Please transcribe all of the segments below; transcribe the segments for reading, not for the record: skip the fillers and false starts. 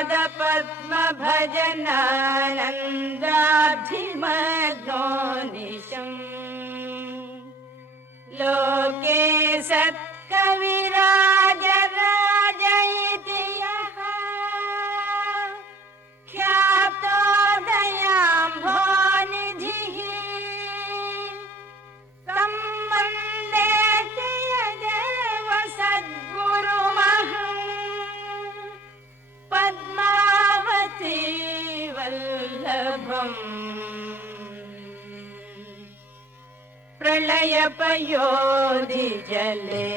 पादपद्मभजनानन्दाब्धिमग्नोनिशम् लोके सत्कविराजराज इति यः ख्यातो दयाम्भोनिधिः तं वन्दे प्रियदेव सद्गुरुमहं पद्मावती वल्लभम् प्रलयपयोधिजले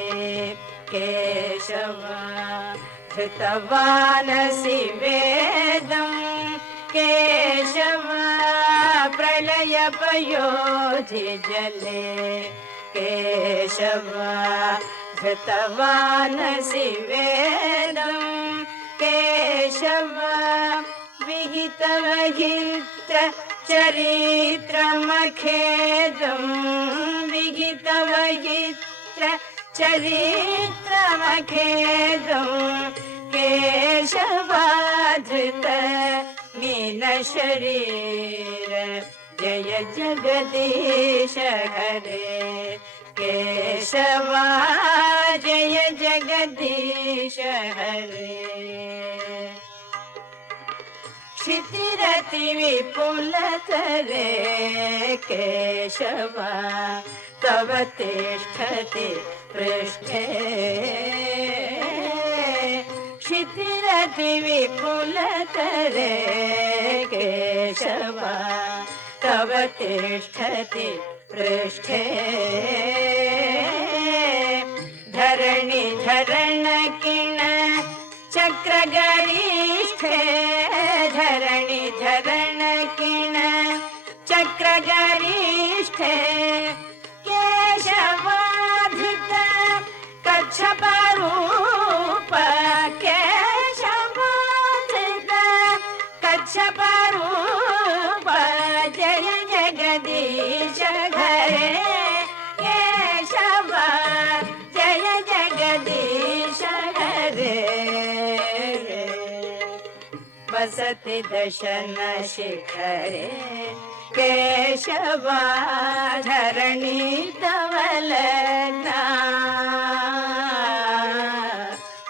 केशव धृतवानसि वेदं केशव प्रलयपयोधिजले केशव धृतवानसि वेदं केशव विहितवहित्र चरित्रमखेदं विहितवहित्र चरित्रमखेदं केशवाधृत मीनशरीर जय जगदीश हरे केशवा जय जगदीश हरे क्षितिरति विपुलतरे केशव तव तिष्ठति पृष्ठे क्षितिरति विपुलतरे केशव तव तिष्ठति पृष्ठे धरणि धरणकिण चक्रगरिष्ठे धरणि धरणकिण चक्रगरिष्ठे केशवाधृत कच्छपरूप केशवाधृत कच्छपरूप जय जगदीश हरे केशव जय जगदीश हरे वसति दशन शिखरे केशवा धरणि तवलग्ना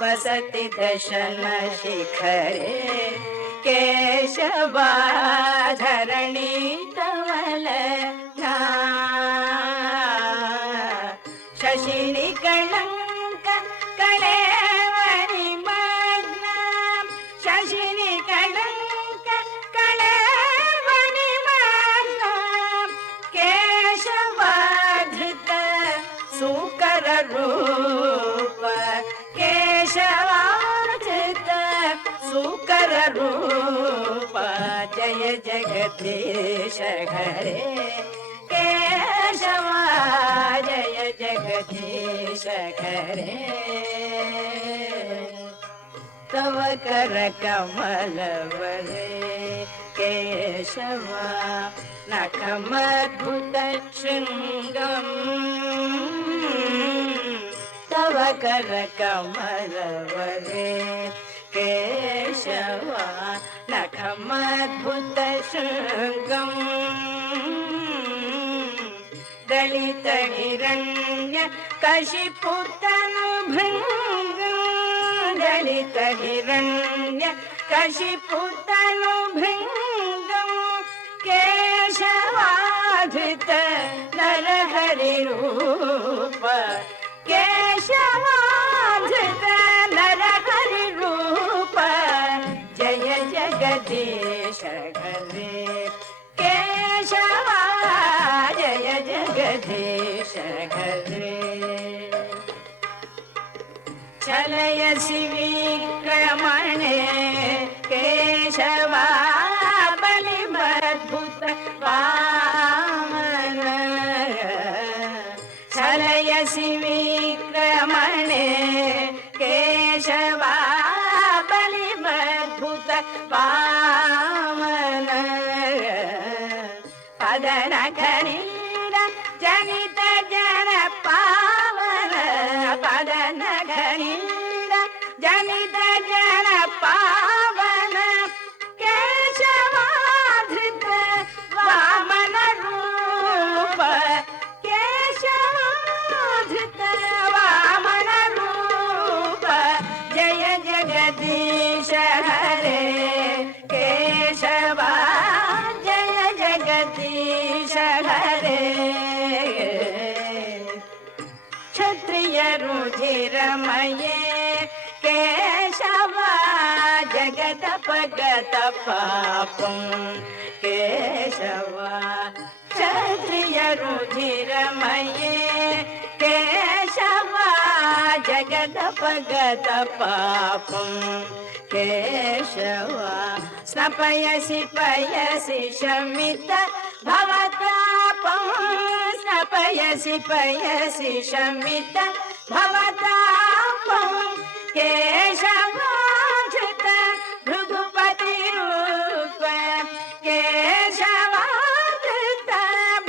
वसति दशन शिखरे केशवा धरणि तवलग्ना शशिनि कलंक कलेवरि मग्ना शशिनि कलंक कलेवरि मग्ना केशवाधृत सुकर रूप केशवाधृत सुकर रूप जय जगदीश हरे केशवा जय जगदीश हरे तव कर कमल वरे केशवा नखमद्भुत शृंगम तव कर कमल वरे केशवा नखमद्भुत शृंगम दलित हिरण्य कशिपुतनुभृङ्गं दलित हिरण्य कशिपुतनुभृङ्गं केशवाधृत नरहरिरूप केशवाधृत नरहरिरूप जय जगदीश हरे केशवा जय जगदीश हरे चलयसि विक्रमणे केशवा बलिमद्भुत वामन चलयसि विक्रमणे केशवा बलिमद्भुत वामन पदनखनीर जनित जन पावन पदनखनीर जनित जन पावन क्षत्रिय रुधिरमये केशव जगदपगत पापं केशव क्षत्रिय रुधिरमये केशव जगदपगत पापं केशव स्नपयसि पयसि शमित भवतापं स्नपयसि पयसि शमित भवतापं केशवाधृत भृगुपतिरूप केशवाधृत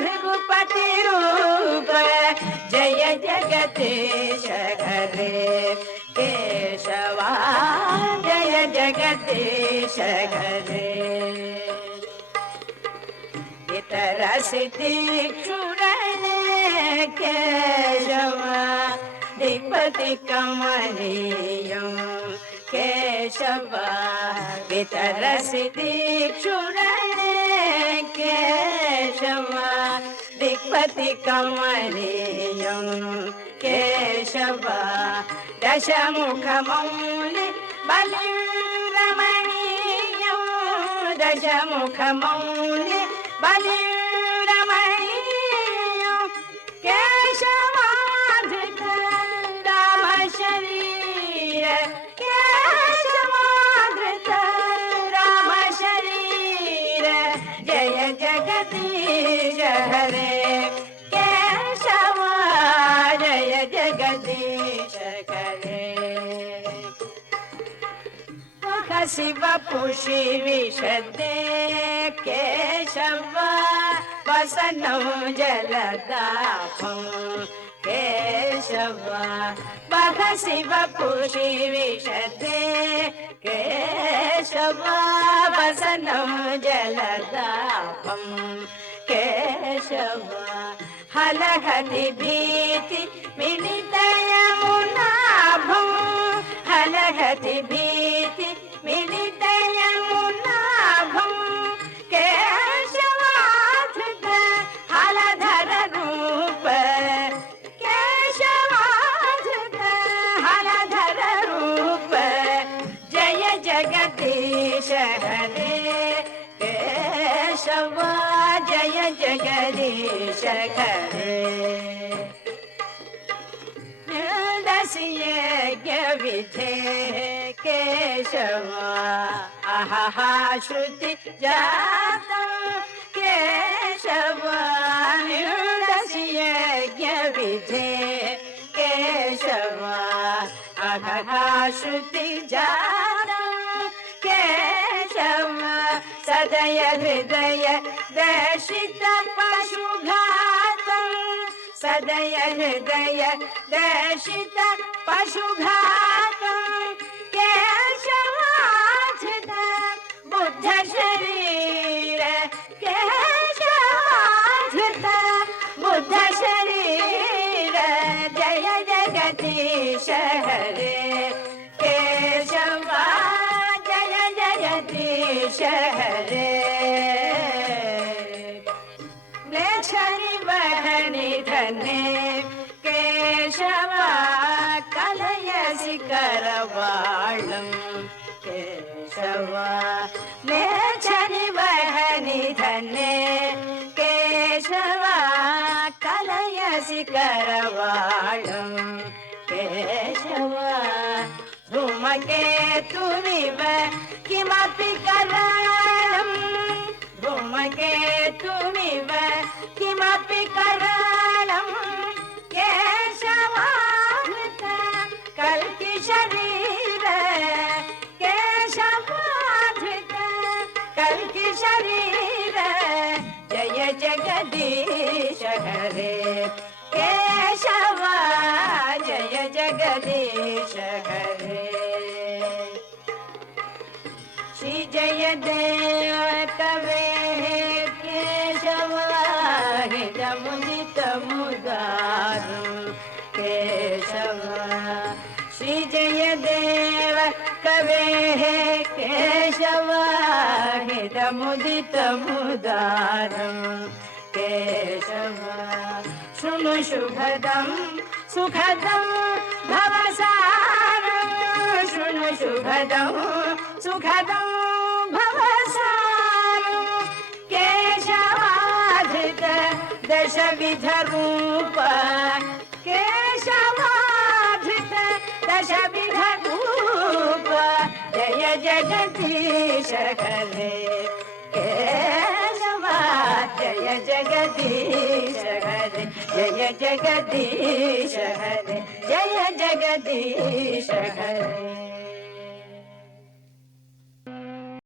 भृगुपतिरूप जय जगदीश हरे केशवा जय जगदीश हरे इतरसि दीक्षुरणे केशव दिक्पति कमनीयं केशव वितरसि दीक्षुरणे केशव दिक्पति कमनीयं केशव दशमुखमौलि बलिरमणीयं दशमुखमौलि बलिरमणीयं केशवाधृत राम शरीर केशवाधृत राम शरीर जय जगदीश हरे केशव जय जगदीश हरे शिव पुषि विशदे केशव वसनं जलदापं केशव बघ शिव पुषि विशदे केशव वसनं जलदापं केशव हलहति भीति मिलित यमुनाभं हलहति भीति मिलित यमुनाभं केशवाधृत हलधर रूप केशवाधृत हलधर रूप जय जगदीश हरे केशव जय जगदीश हरे यज्ञ विधे केशव अहहा श्रुति जातं केशव यज्ञ विधे केशव अहहा श्रुति जातं केशव सदय हृदय दर्शित पशुघातं सदय हृदय दर्शित पशुघातं केशवाधृत बुद्ध शरीर केशवाधृत बुद्ध शरीर जय जगदीश हरे केशवा जय जगदीश हरे शनि वहनि धने केशव कलयसि करवाळं केशव शनि वहनि धने केशव कलयसि करवाळं केशव धूमकेतुमिव किमपि कराळं धूमकेतुमिव किमपि कराळं केशवाधृत कल्कि शरीर केशवाधृत कल्कि शरीर जय जगदीश हरे केशव जय जगदीश हरे श्री जय देव कवे केशव हितमुदित मुदारं केशव श्री जय देव कवे केशव हितमुदित मुदारं केशव शृणु शुभदं सुखदं भवसारं शृणु शुभदं सुखदं भवसारं केशवाधृत दशविधरूप केशवाधृत दशविधरूप जय जगदीश हरे केशवा जय जगदीश हरे जय जगदीश हरे जय जगदीश हरे